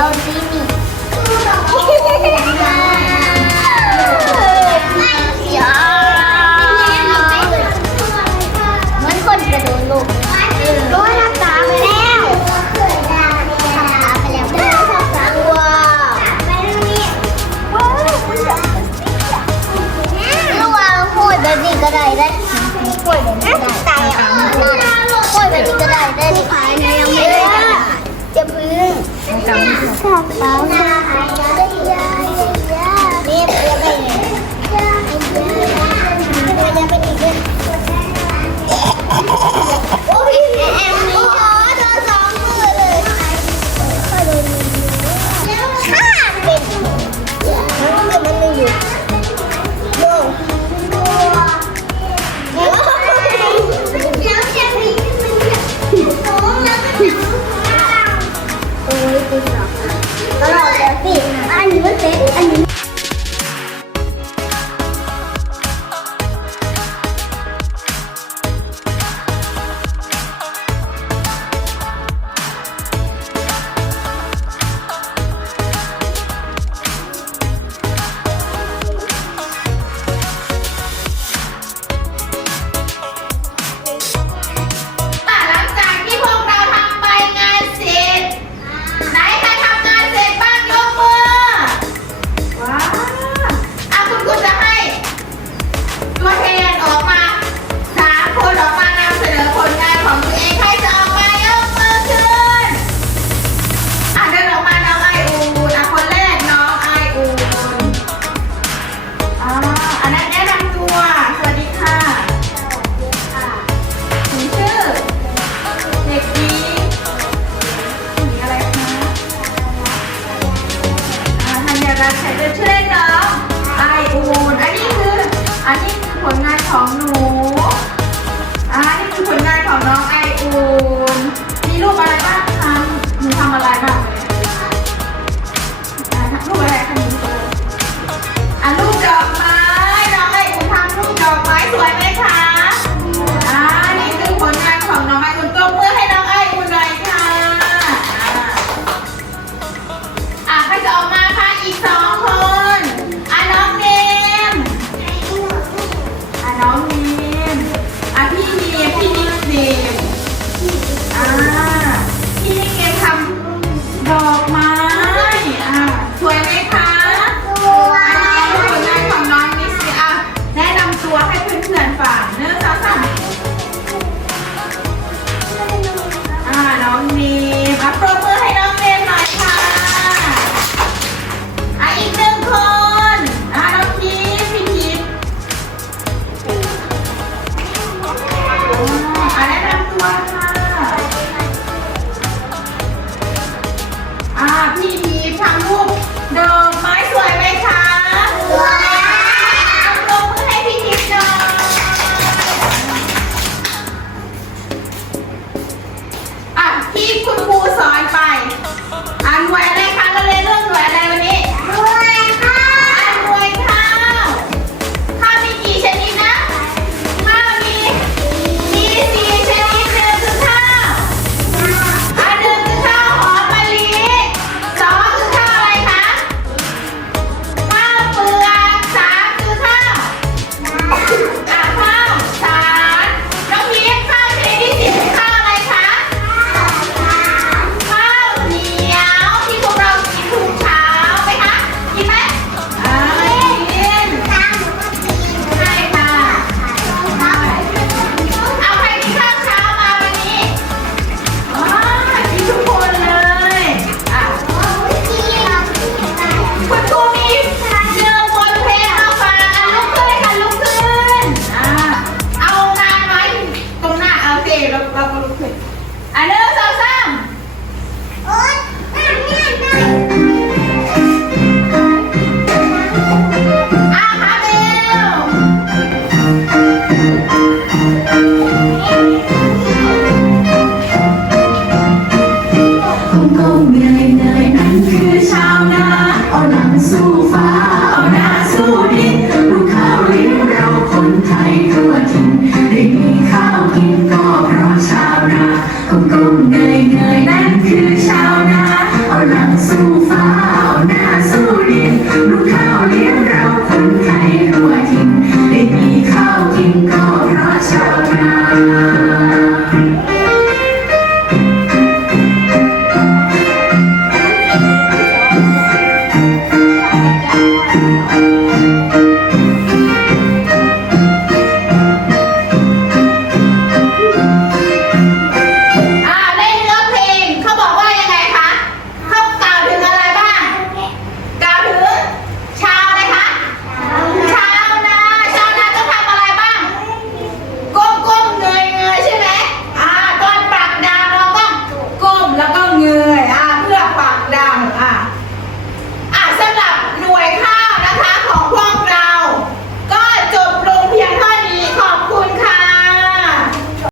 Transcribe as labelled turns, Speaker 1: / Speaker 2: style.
Speaker 1: เขาดีนี่ก็ได้ได้ป่วยแบบนี้ก็ได้ป่วย
Speaker 2: แบบนี้ก็ได้ได้ขายในยังไม่ได้ จะพื้นกระเป๋า
Speaker 1: หน้าเเอไปล่ยเอไโอ้ย